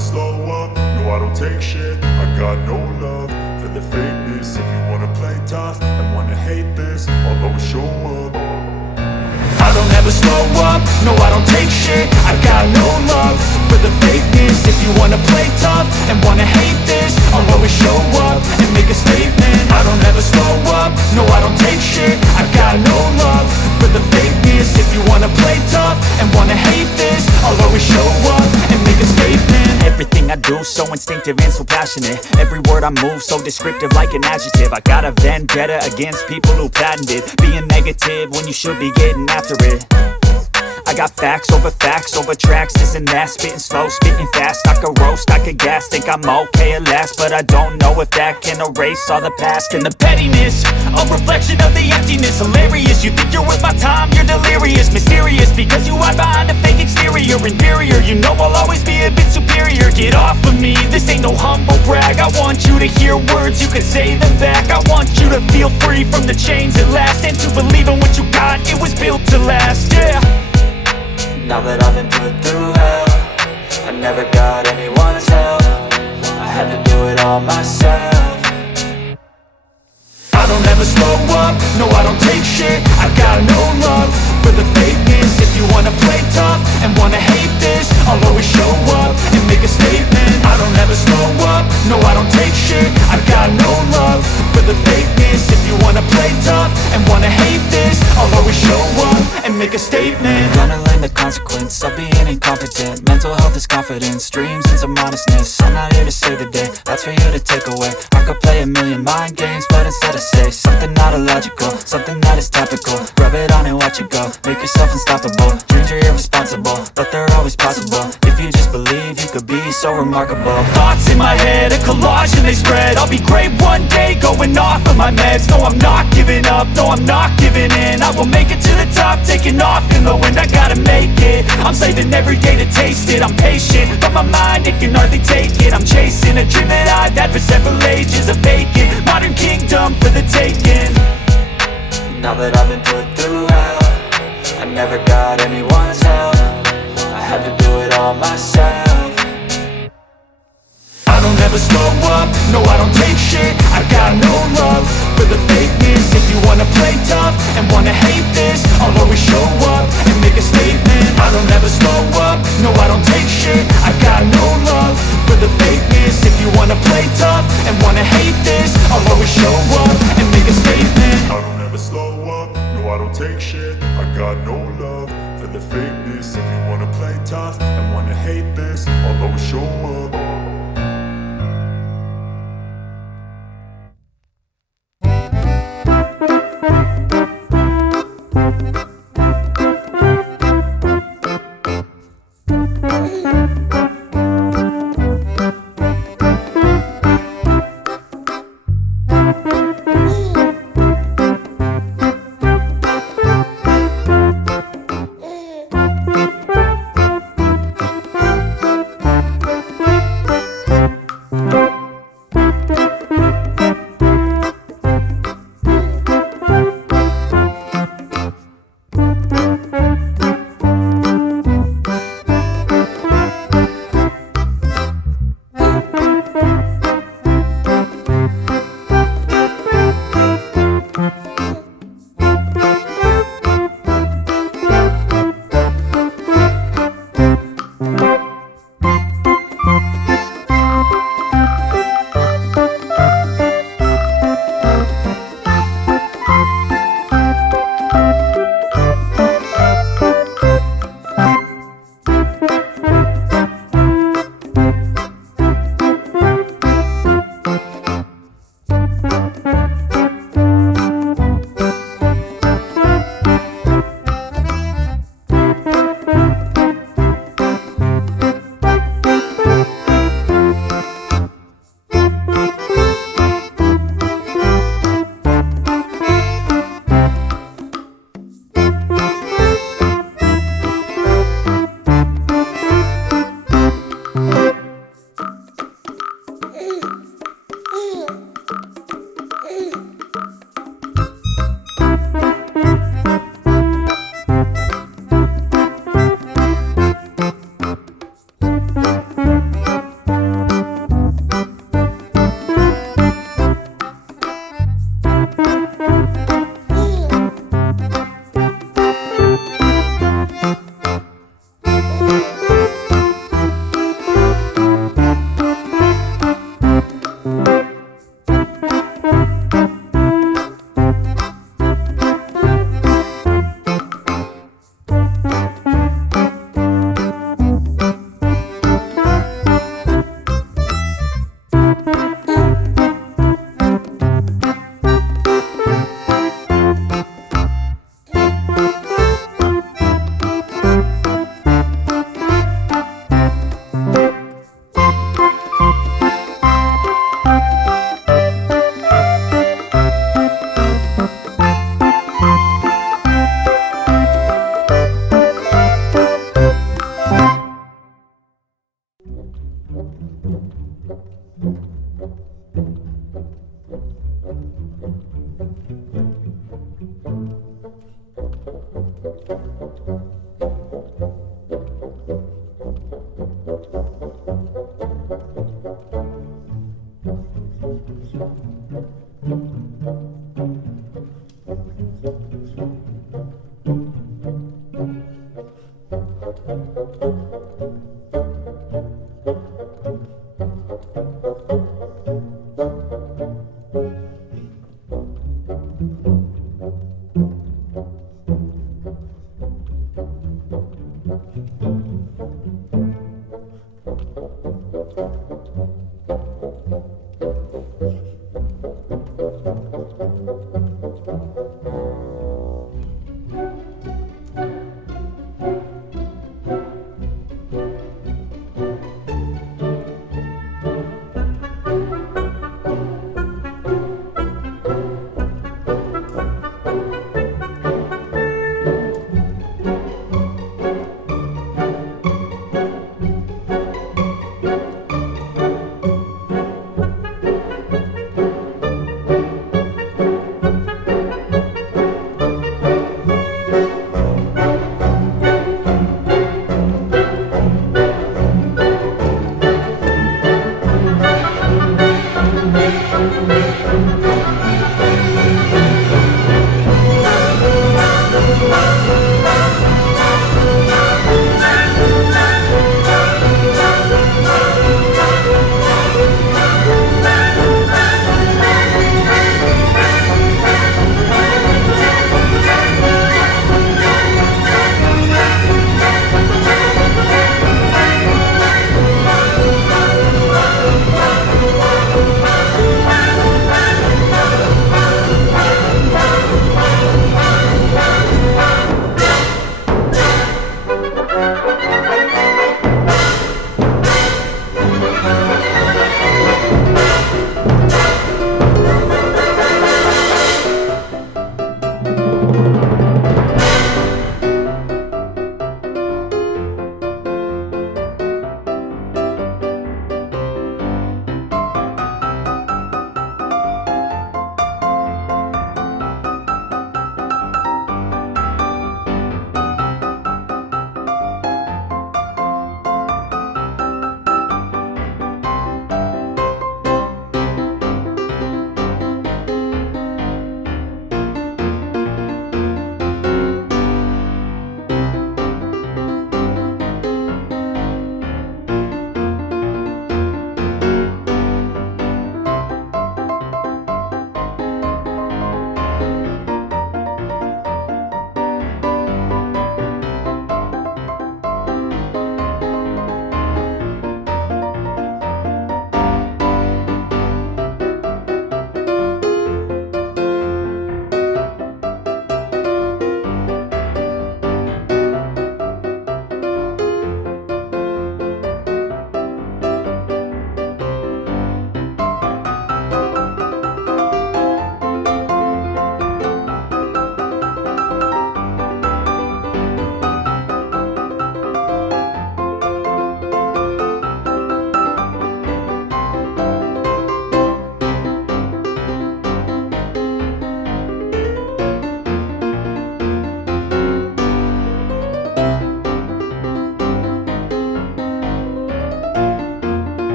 slow up, no I don't take shit. I got no love for the fakeness. If you wanna play tough and wanna hate this, I'll always show up. I don't ever slow up, no I don't take shit. I got no love for the fakeness. If you wanna play tough and wanna hate this, I'll always show up and make a statement. I don't ever slow up, no I don't take shit. I got no love for the fakeness. If you wanna play tough and wanna hate this, I'll always show up and make a statement. Everything I do so instinctive and so passionate. Every word I move so descriptive like an adjective. I got a vendetta against people who patented being negative when you should be getting after it. I got facts over tracks, this and that. Spitting slow, spitting fast, I could roast, I could gas. Think I'm okay at last, but I don't know if that can erase all the past. And the pettiness, a reflection of the emptiness. Hilarious, you think you're worth my time, you're delirious. Mysterious, because you hide behind a fake exterior. Inferior, you know I'll always be a bit superior. Get off of me, this ain't no humble brag. I want you to hear words, you can say them back. I want you to feel free from the chains at last, and to believe in what you got, it was built to last, yeah. Now that I've been put through hell, I never got anyone's help. I had to do it all myself. I don't ever slow up, no I don't take shit. I got no love for the fakeness. If you wanna play tough and wanna hate this, I'll always show up and make a statement. I don't ever slow up, no I don't take shit. I got no love for the fakeness. If you wanna play tough and wanna hate this, I'll always show up and make a statement. Gonna learn the consequence of being incompetent. Mental health is confidence, dreams and some honestness. I'm not here to save the day, that's for you to take away. I could play a million mind games, but instead I say something not illogical, something that is topical. Rub it on and watch it go, make yourself unstoppable. Dreams are irresponsible, but they're always possible. If you just believe, you could be so remarkable. Thoughts in my head, a collage and they spread. I'll be great one day, going off of my meds. No, I'm not giving up, no, I'm not giving in. I will make it to the top, taking off in the wind. I gotta make it, I'm saving every day to taste it. I'm patient, but my mind, it can hardly take it. I'm chasing a dream that I've had for several ages. A vacant, modern kingdom for the taking. Now that I've been put through hell, I never got anyone's help. I had to do it all myself. I don't ever slow up, no I don't take shit. I got no love for the fakeness. If you wanna play tough and wanna hate this, I'll always show up and make a statement. I don't ever slow up, no I don't take shit. I got no love for the fakeness. If you wanna play tough and wanna hate this, I'll always show up and make a statement. I don't ever slow up, no I don't take shit. I got no love for the fakeness. If you wanna play tough and wanna hate this, I'll always show up.